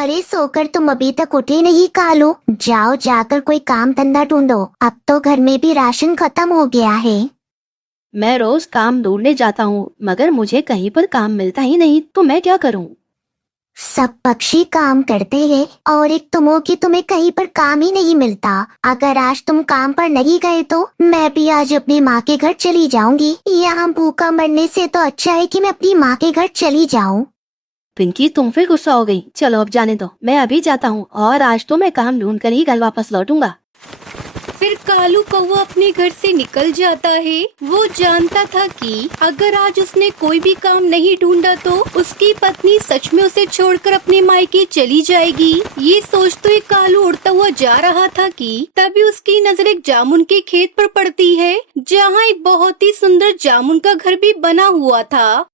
अरे सोकर तुम अभी तक उठे नहीं कालू। जाओ जाकर कोई काम धंधा ढूंढो, अब तो घर में भी राशन खत्म हो गया है। मैं रोज काम ढूंढने जाता हूँ मगर मुझे कहीं पर काम मिलता ही नहीं, तो मैं क्या करूँ? सब पक्षी काम करते हैं और एक तुम हो कि तुम्हें कहीं पर काम ही नहीं मिलता। अगर आज तुम काम पर नहीं गए तो मैं भी आज अपनी माँ के घर चली जाऊंगी। यहाँ भूखा मरने से तो अच्छा है कि मैं अपनी माँ के घर चली जाऊं। पिंकी, तुम फिर गुस्सा हो गई। चलो अब जाने दो, मैं अभी जाता हूँ और आज तो मैं काम ढूंढ कर ही घर वापस लौटूंगा। फिर कालू कौवा अपने घर से निकल जाता है। वो जानता था कि अगर आज उसने कोई भी काम नहीं ढूंढा तो उसकी पत्नी सच में उसे छोड़कर अपने मायके चली जाएगी। ये सोचते हुए कालू उड़ता हुआ जा रहा था कि तभी उसकी नजर एक जामुन के खेत पर पड़ती है, जहाँ एक बहुत ही सुंदर जामुन का घर भी बना हुआ था।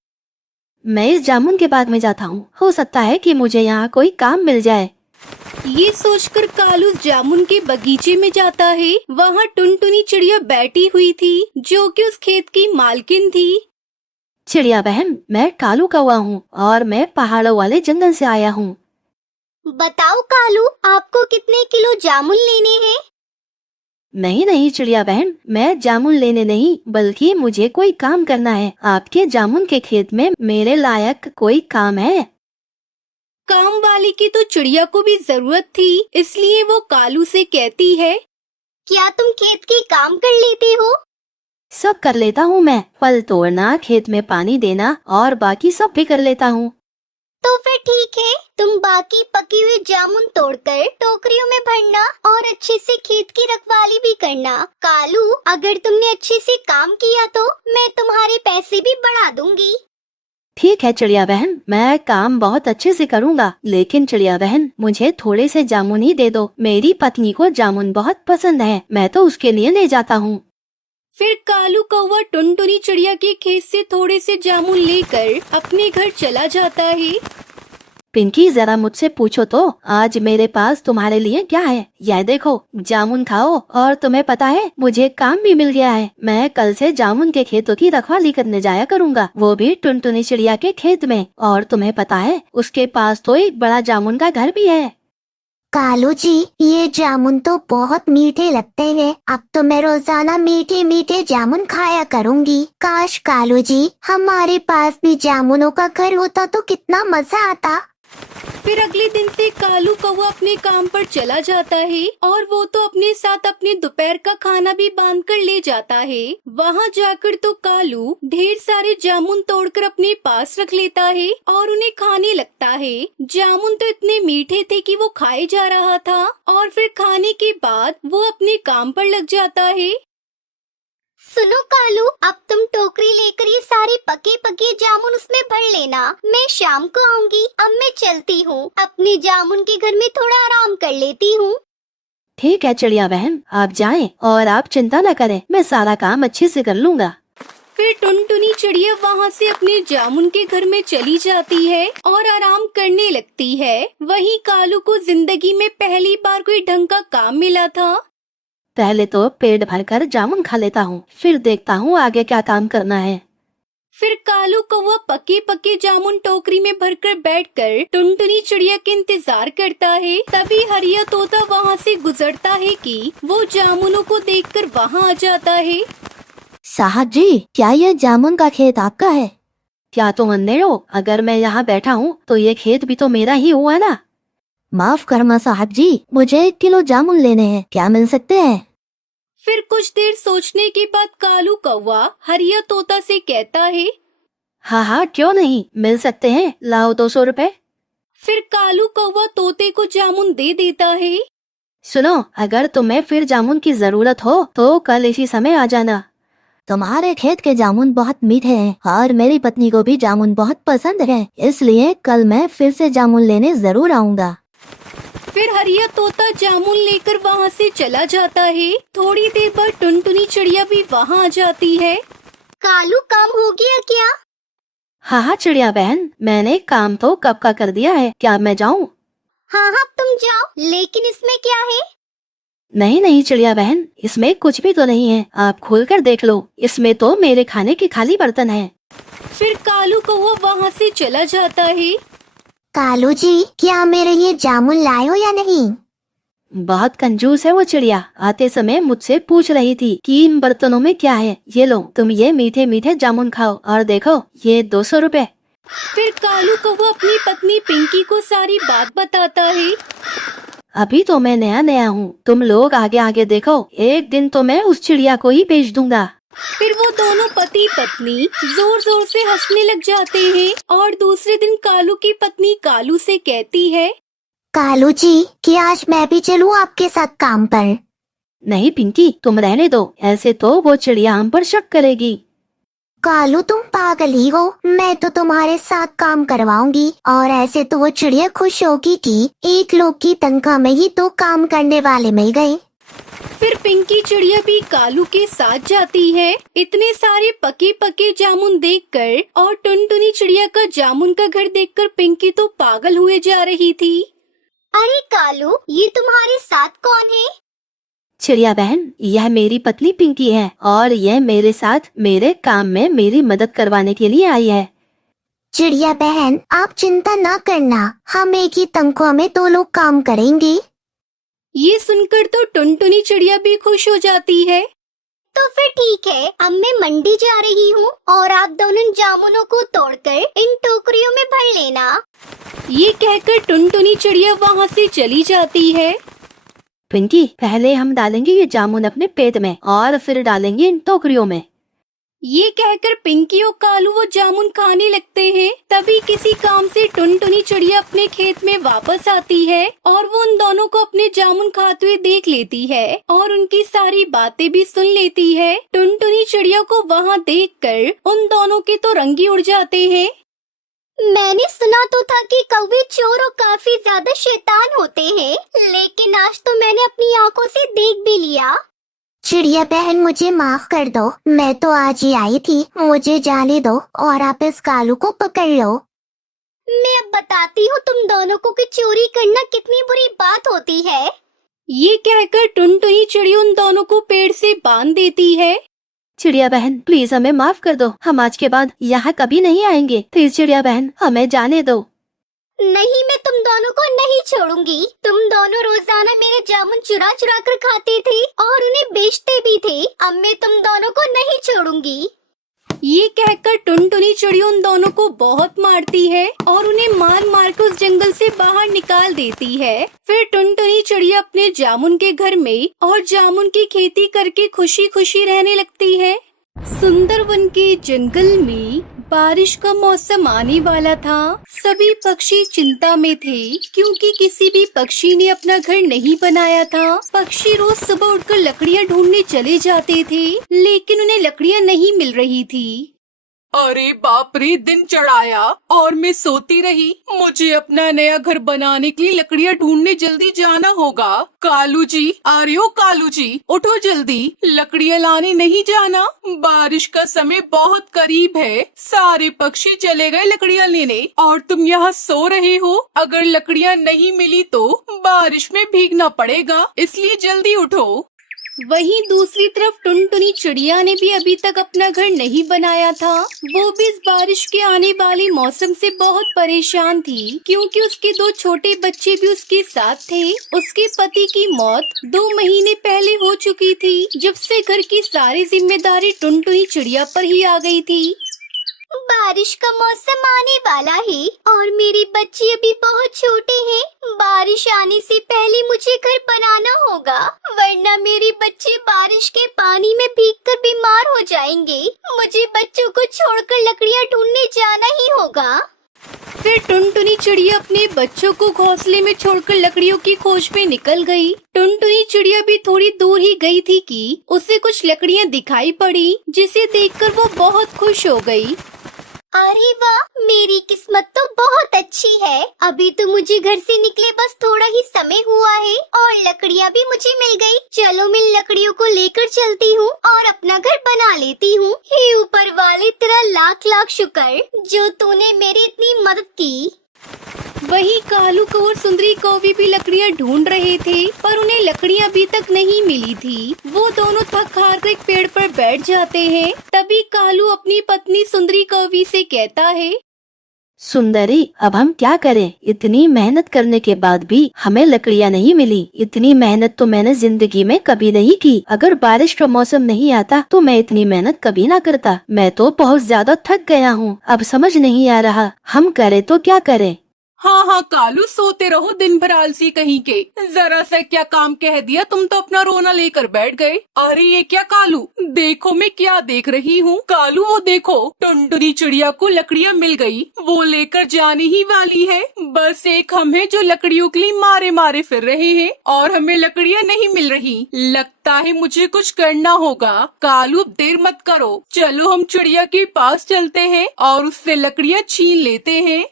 मैं इस जामुन के बाद में जाता हूँ, हो सकता है कि मुझे यहाँ कोई काम मिल जाए। ये सोचकर कालू जामुन के बगीचे में जाता है। वहाँ टुनटुनी चिड़िया बैठी हुई थी, जो कि उस खेत की मालकिन थी। चिड़िया बहन, मैं कालू कौवा हूँ और मैं पहाड़ों वाले जंगल से आया हूँ। बताओ कालू, आपको कितने किलो जामुन लेने हैं? नहीं चिड़िया बहन, मैं जामुन लेने नहीं बल्कि मुझे कोई काम करना है। आपके जामुन के खेत में मेरे लायक कोई काम है? काम वाली की तो चिड़िया को भी जरूरत थी, इसलिए वो कालू से कहती है, क्या तुम खेत के काम कर लेते हो? सब कर लेता हूँ मैं, फल तोड़ना, खेत में पानी देना और बाकी सब भी कर लेता हूँ। तो फिर ठीक है, तुम बाकी पकी हुई जामुन तोड़कर टोकरियों में भरना और अच्छे से खेत की रखवाली भी करना। कालू, अगर तुमने अच्छे से काम किया तो मैं तुम्हारे पैसे भी बढ़ा दूंगी। ठीक है चिड़िया बहन, मैं काम बहुत अच्छे से करूँगा, लेकिन चिड़िया बहन मुझे थोड़े से जामुन ही दे दो। मेरी पत्नी को जामुन बहुत पसंद है, मैं तो उसके लिए ले जाता हूँ। फिर कालू कौवा टुनटुनी चिड़िया के खेत से थोड़े से जामुन लेकर अपने घर चला जाता है। पिंकी, जरा मुझसे पूछो तो आज मेरे पास तुम्हारे लिए क्या है। यह देखो, जामुन खाओ। और तुम्हें पता है मुझे काम भी मिल गया है। मैं कल से जामुन के खेतों की रखवाली करने जाया करूँगा, वो भी टुनटुनी चिड़िया के खेत में। और तुम्हें पता है उसके पास तो एक बड़ा जामुन का घर भी है। कालू जी, ये जामुन तो बहुत मीठे लगते हैं। अब तो मैं रोजाना मीठे मीठे जामुन खाया करूंगी। काश कालू जी हमारे पास भी जामुनों का घर होता तो कितना मजा आता। फिर अगले दिन से कालू कौवा अपने काम पर चला जाता है और वो तो अपने साथ अपने दोपहर का खाना भी बांध कर ले जाता है। वहाँ जाकर तो कालू ढेर सारे जामुन तोड़कर अपने पास रख लेता है और उन्हें खाने लगता है। जामुन तो इतने मीठे थे कि वो खाए जा रहा था और फिर खाने के बाद वो अपने काम पर लग जाता है। सुनो कालू, अब तुम टोकरी लेकर ये सारे पके पके जामुन उसमें भर लेना। मैं शाम को आऊंगी। अब मैं चलती हूँ, अपने जामुन के घर में थोड़ा आराम कर लेती हूँ। ठीक है चिड़िया बहन, आप जाएं और आप चिंता न करें, मैं सारा काम अच्छे से कर लूँगा। फिर टुनटुनी चिड़िया वहाँ से अपने जामुन के घर में चली जाती है और आराम करने लगती है। वहीं कालू को जिंदगी में पहली बार कोई ढंग का काम मिला था। पहले तो पेट भरकर जामुन खा लेता हूँ, फिर देखता हूँ आगे क्या काम करना है। फिर कालू कौवा पके पके जामुन टोकरी में भरकर बैठकर टुनटुनी चिड़िया के इंतजार करता है। तभी हरिया तोता वहाँ से गुजरता है कि वो जामुनों को देखकर वहाँ आ जाता है। साहब जी, क्या ये जामुन का खेत आपका है? क्या तुम अंधे हो? अगर मैं यहाँ बैठा हूँ तो ये खेत भी तो मेरा ही हुआ ना। माफ करना साहब जी, मुझे 1 किलो जामुन लेने हैं, क्या मिल सकते हैं? फिर कुछ देर सोचने के बाद कालू कौवा हरिया तोता से कहता है, हाँ क्यों नहीं, मिल सकते हैं, लाओ 200 रुपए। फिर कालू कौवा तोते को जामुन दे देता है। सुनो, अगर तुम्हें फिर जामुन की जरूरत हो तो कल इसी समय आ जाना। तुम्हारे खेत के जामुन बहुत मीठे हैं और मेरी पत्नी को भी जामुन बहुत पसंद है, इसलिए कल मैं फिर से जामुन लेने जरूर आऊँगा। फिर हरिया तोता जामुन लेकर वहाँ से चला जाता है। थोड़ी देर बाद टुनटुनी चिड़िया भी वहाँ आ जाती है। कालू, काम हो गया क्या? हाँ चिड़िया बहन, मैंने काम तो कब का कर दिया है, क्या मैं जाऊँ? हाँ तुम जाओ, लेकिन इसमें क्या है? नहीं चिड़िया बहन, इसमें कुछ भी तो नहीं है, आप खोल कर देख लो, इसमें तो मेरे खाने के खाली बर्तन हैं। फिर कालू कौवा वहाँ से चला जाता है। कालू जी, क्या मेरे लिए जामुन लाए हो या नहीं? बहुत कंजूस है वो चिड़िया। आते समय मुझसे पूछ रही थी कि इन बर्तनों में क्या है। ये लो, तुम ये मीठे मीठे जामुन खाओ, और देखो ये 200 रुपए। फिर कालू कौवा अपनी पत्नी पिंकी को सारी बात बताता है। अभी तो मैं नया नया हूँ, तुम लोग आगे आगे देखो, एक दिन तो मैं उस चिड़िया को ही बेच दूंगा। फिर वो दोनों पति पत्नी जोर जोर से हंसने लग जाते हैं और दूसरे दिन कालू की पत्नी कालू से कहती है, कालू जी, क्या आज मैं भी चलूं आपके साथ काम पर? नहीं पिंकी, तुम रहने दो, ऐसे तो वो चिड़िया हम पर शक करेगी। कालू, तुम पागल ही हो। मैं तो तुम्हारे साथ काम करवाऊंगी, और ऐसे तो वो चिड़िया खुश होगी कि एक लोग की तनख्वाह में ही तो काम करने वाले मिल गए। फिर पिंकी चिड़िया भी कालू के साथ जाती है। इतने सारे पके पके जामुन देखकर और टुनटुनी चिड़िया का जामुन का घर देखकर पिंकी तो पागल हुए जा रही थी। अरे कालू, ये तुम्हारे साथ कौन है? चिड़िया बहन, यह मेरी पत्नी पिंकी है, और यह मेरे साथ मेरे काम में मेरी मदद करवाने के लिए आई है। चिड़िया बहन, आप चिंता ना करना, हम एक ही तनख्वाह में 2 लोग काम करेंगे। ये सुनकर तो टुनटुनी चिड़िया भी खुश हो जाती है। तो फिर ठीक है, अब मैं मंडी जा रही हूँ और आप दोनों जामुनों को तोड़कर इन टोकरियों में भर लेना। ये कहकर टुनटुनी चिड़िया वहाँ से चली जाती है। पिंकी, पहले हम डालेंगे ये जामुन अपने पेट में, और फिर डालेंगे इन टोकरियों में। ये कहकर पिंकी और कालू वो जामुन खाने लगते हैं। तभी किसी काम से टुनटुनी चिड़िया अपने खेत में वापस आती है और वो उन दोनों को अपने जामुन खाते हुए देख लेती है और उनकी सारी बातें भी सुन लेती है। टुनटुनी चिड़िया को वहाँ देखकर उन दोनों के तो रंग ही उड़ जाते हैं। मैंने सुना तो था कि कौवे चोर और काफी ज्यादा शैतान होते हैं, लेकिन आज तो मैंने अपनी आंखों से देख भी लिया। चिड़िया बहन, मुझे माफ कर दो, मैं तो आज ही आई थी, मुझे जाने दो और आप इस कालू को पकड़ लो। मैं अब बताती हूँ तुम दोनों को कि चोरी करना कितनी बुरी बात होती है। ये कहकर टुनटुनी चिड़िया उन दोनों को पेड़ से बांध देती है। चिड़िया बहन, प्लीज हमें माफ कर दो, हम आज के बाद यहाँ कभी नहीं आएंगे। प्लीज चिड़िया बहन, हमें जाने दो। नहीं, मैं तुम दोनों को नहीं छोड़ूंगी। तुम दोनों रोजाना मेरे जामुन चुरा चुरा कर खाते थे और उन्हें बेचते भी थे। अब मैं तुम दोनों को नहीं छोड़ूंगी। ये कहकर टुनटुनी चिड़िया उन दोनों को बहुत मारती है और उन्हें मार मार कर उस जंगल से बाहर निकाल देती है। फिर टुनटुनी चिड़िया अपने जामुन के घर में और जामुन की खेती करके खुशी खुशी रहने लगती है। सुंदरवन के जंगल में बारिश का मौसम आने वाला था। सभी पक्षी चिंता में थे क्योंकि किसी भी पक्षी ने अपना घर नहीं बनाया था। पक्षी रोज सुबह उठकर लकड़ियाँ ढूंढने चले जाते थे, लेकिन उन्हें लकड़ियाँ नहीं मिल रही थी। अरे बाप रे, दिन चढ़ाया और मैं सोती रही। मुझे अपना नया घर बनाने के लिए लकड़ियाँ ढूंढने जल्दी जाना होगा। कालू जी, आ रहे हो कालू जी? उठो जल्दी, लकड़ियाँ लाने नहीं जाना, बारिश का समय बहुत करीब है। सारे पक्षी चले गए लकड़ियाँ लेने और तुम यहाँ सो रहे हो। अगर लकड़ियाँ नहीं मिली तो बारिश में भीगना पड़ेगा, इसलिए जल्दी उठो। वहीं दूसरी तरफ टुनटुनी चिड़िया ने भी अभी तक अपना घर नहीं बनाया था। वो भी इस बारिश के आने वाले मौसम से बहुत परेशान थी क्योंकि उसके 2 छोटे बच्चे भी उसके साथ थे। उसके पति की मौत 2 महीने पहले हो चुकी थी, जब से घर की सारी जिम्मेदारी टुनटुनी चिड़िया पर ही आ गई थी। बारिश का मौसम आने वाला है और मेरे बच्चे अभी बहुत छोटे हैं। बारिश आने से पहले मुझे घर बनाना होगा, वरना मेरे बच्चे बारिश के पानी में भीगकर बीमार हो जाएंगे। मुझे बच्चों को छोड़कर लकड़ियाँ ढूंढने जाना ही होगा। फिर टुनटुनी चिड़िया अपने बच्चों को घोंसले में छोड़कर लकड़ियों की खोज में निकल गई। टुनटुनी चिड़िया भी थोड़ी दूर ही गई थी कि उसे कुछ लकड़ियाँ दिखाई पड़ी, जिसे देखकर वो बहुत खुश हो गई। अरे वाह, मेरी किस्मत तो बहुत अच्छी है। अभी तो मुझे घर से निकले बस थोड़ा ही समय हुआ है और लकड़ियाँ भी मुझे मिल गई। चलो मैं लकड़ियों को लेकर चलती हूँ और अपना घर बना लेती हूँ। हे ऊपर वाले, तेरा लाख लाख शुक्र जो तूने मेरी इतनी मदद की। वहीं कालू कौवा और सुंदरी कौवी भी लकड़ियाँ ढूंढ रहे थे, पर उन्हें लकड़ियाँ अभी तक नहीं मिली थी। वो दोनों थक हार कर एक पेड़ पर बैठ जाते हैं। तभी कालू अपनी पत्नी सुंदरी कौवी से कहता है, सुंदरी, अब हम क्या करें? इतनी मेहनत करने के बाद भी हमें लकड़ियाँ नहीं मिली। इतनी मेहनत तो मैंने जिंदगी में कभी नहीं की। अगर बारिश का मौसम नहीं आता तो मैं इतनी मेहनत कभी ना करता। मैं तो बहुत ज्यादा थक गया हूँ। अब समझ नहीं आ रहा हम करें तो क्या करें। हाँ हाँ कालू, सोते रहो दिन भर आलसी कहीं के। जरा सा क्या काम कह दिया तुम तो अपना रोना लेकर बैठ गए। अरे ये क्या कालू, देखो मैं क्या देख रही हूँ। कालू वो देखो, टुनटुनी चिड़िया को लकड़ियाँ मिल गई। वो लेकर जाने ही वाली है। बस एक हम है जो लकड़ियों के लिए मारे मारे फिर रहे हैं और हमें लकड़ियाँ नहीं मिल रही। लगता है मुझे कुछ करना होगा। कालू अब देर मत करो, चलो हम चिड़िया के पास चलते हैं और उससे लकड़ियाँ छीन लेते हैं।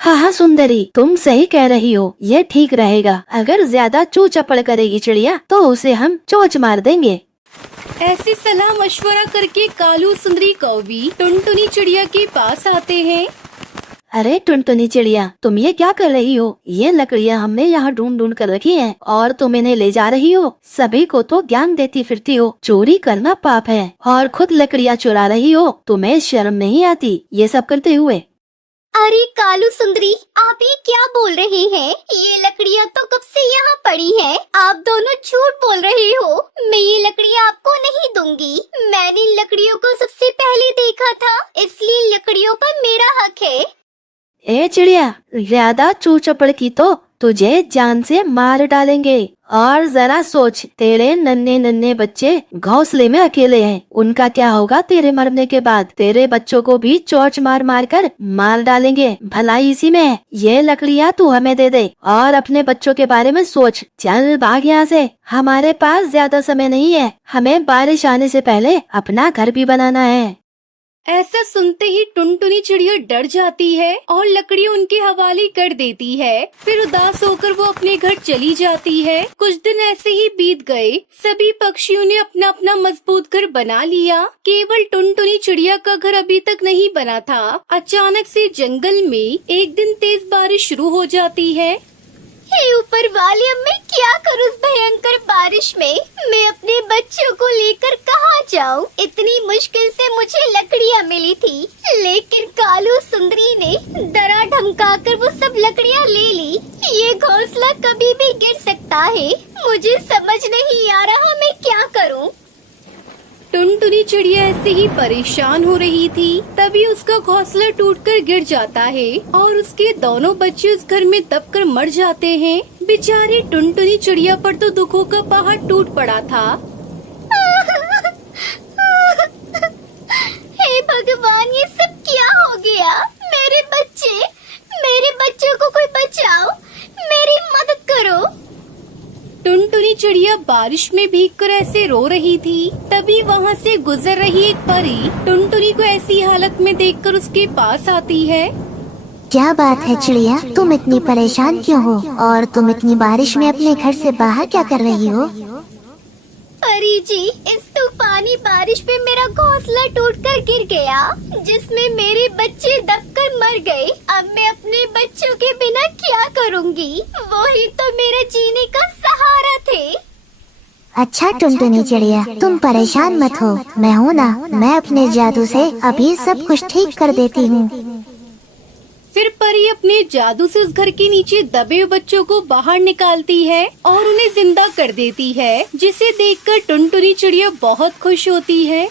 हाँ हाँ सुंदरी, तुम सही कह रही हो, ये ठीक रहेगा। अगर ज्यादा चू चपड़ करेगी चिड़िया तो उसे हम चोंच मार देंगे। ऐसी सलाह मशवरा करके कालू, सुंदरी, कौवी टुनटुनी चिड़िया के पास आते हैं। अरे टुनटुनी चिड़िया, तुम ये क्या कर रही हो? ये लकड़ियाँ हमने यहाँ ढूंढ ढूंढ कर रखी हैं और तुम इन्हें ले जा रही हो। सभी को तो ज्ञान देती फिरती हो। चोरी करना पाप है और खुद लकड़ियाँ चुरा रही हो। तुम्हें शर्म नहीं आती ये सब करते हुए? अरे कालू, सुंदरी, आप ये क्या बोल रहे हैं? ये लकड़ियाँ तो कब से यहाँ पड़ी हैं। आप दोनों झूठ बोल रहे हो। मैं ये लकड़ियाँ आपको नहीं दूंगी। मैंने इन लकड़ियों को सबसे पहले देखा था, इसलिए लकड़ियों पर मेरा हक है। ए चिड़िया, ज्यादा चू चपड़ की तो तुझे जान से मार डालेंगे। और जरा सोच, तेरे नन्हे नन्हे बच्चे घोंसले में अकेले हैं। उनका क्या होगा तेरे मरने के बाद? तेरे बच्चों को भी चोंच मार मार कर मार डालेंगे। भलाई इसी में है। ये लकड़ियाँ तू हमें दे दे और अपने बच्चों के बारे में सोच। चल भाग यहाँ से, हमारे पास ज्यादा समय नहीं है। हमें बारिश आने से पहले अपना घर भी बनाना है। ऐसा सुनते ही टुनटुनी चिड़िया डर जाती है और लकड़ियाँ उनके हवाले कर देती है। फिर उदास होकर वो अपने घर चली जाती है। कुछ दिन ऐसे ही बीत गए। सभी पक्षियों ने अपना अपना मजबूत घर बना लिया। केवल टुनटुनी चिड़िया का घर अभी तक नहीं बना था। अचानक से जंगल में एक दिन तेज बारिश शुरू हो जाती है। हे ऊपर वाले, अब मैं क्या करूँ इस भयंकर बारिश में? मैं अपने बच्चों को लेकर कहाँ जाऊँ? इतनी मुश्किल से मुझे लकड़ियाँ मिली थी, लेकिन कालू, सुंदरी ने डरा धमका कर वो सब लकड़ियाँ ले ली। ये घोंसला कभी भी गिर सकता है। मुझे समझ नहीं आ रहा मैं क्या करूँ। टुनटुनी चिड़िया ऐसे ही परेशान हो रही थी। तभी उसका घोंसला टूटकर गिर जाता है और उसके दोनों बच्चे उस घर में दबकर मर जाते हैं। बेचारी टुनटुनी चिड़िया पर तो दुखों का पहाड़ टूट पड़ा था। हे भगवान, ये सब क्या हो गया? मेरे बच्चों को कोई बचाओ, मेरी मदद करो। टुनटुनी चिड़िया बारिश में भीगकर ऐसे रो रही थी। तभी वहाँ से गुजर रही एक परी टुनटुनी को ऐसी हालत में देखकर उसके पास आती है। क्या बात है चिड़िया, तुम इतनी परेशान क्यों हो? और तुम इतनी बारिश में अपने घर से बाहर क्या कर रही हो? परी जी, इस तूफानी बारिश में मेरा घोंसला टूटकर गिर गया, जिसमें मेरे बच्चे दबकर मर गए। अब मैं अपने बच्चों के बिना क्या करूँगी? वो ही तो मेरे जीने का सहारा थे। अच्छा टुनटुनी चिड़िया, तुम परेशान मत हो, मैं हूँ ना। मैं अपने जादू से अभी सब कुछ ठीक कर देती हूँ। फिर परी अपने जादू से उस घर के नीचे दबे हुए बच्चों को बाहर निकालती है और उन्हें जिंदा कर देती है, जिसे देखकर टुनटुनी चिड़िया बहुत खुश होती है।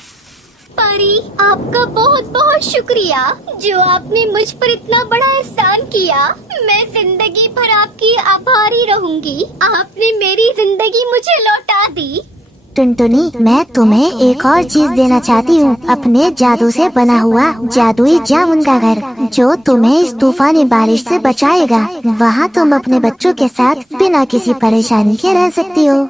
परी, आपका बहुत बहुत शुक्रिया, जो आपने मुझ पर इतना बड़ा एहसान किया। मैं जिंदगी भर आपकी आभारी रहूंगी। आपने मेरी जिंदगी मुझे लौटा दी। टुनटुनी, मैं तुम्हें एक और चीज देना चाहती हूँ, अपने जादू से बना हुआ जादुई जामुन का घर, जो तुम्हें इस तूफानी बारिश से बचाएगा। वहाँ तुम अपने बच्चों के साथ बिना किसी परेशानी के रह सकती हो।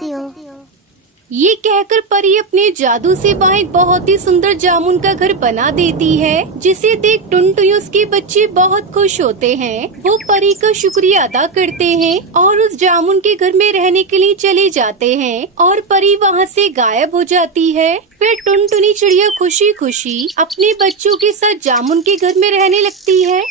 ये कहकर परी अपने जादू से वहाँ एक बहुत ही सुंदर जामुन का घर बना देती है, जिसे देख टुनटुनी उसके बच्चे बहुत खुश होते हैं। वो परी का शुक्रिया अदा करते हैं और उस जामुन के घर में रहने के लिए चले जाते हैं और परी वहाँ से गायब हो जाती है। फिर टुनटुनी चिड़िया खुशी खुशी अपने बच्चों के साथ जामुन के घर में रहने लगती है।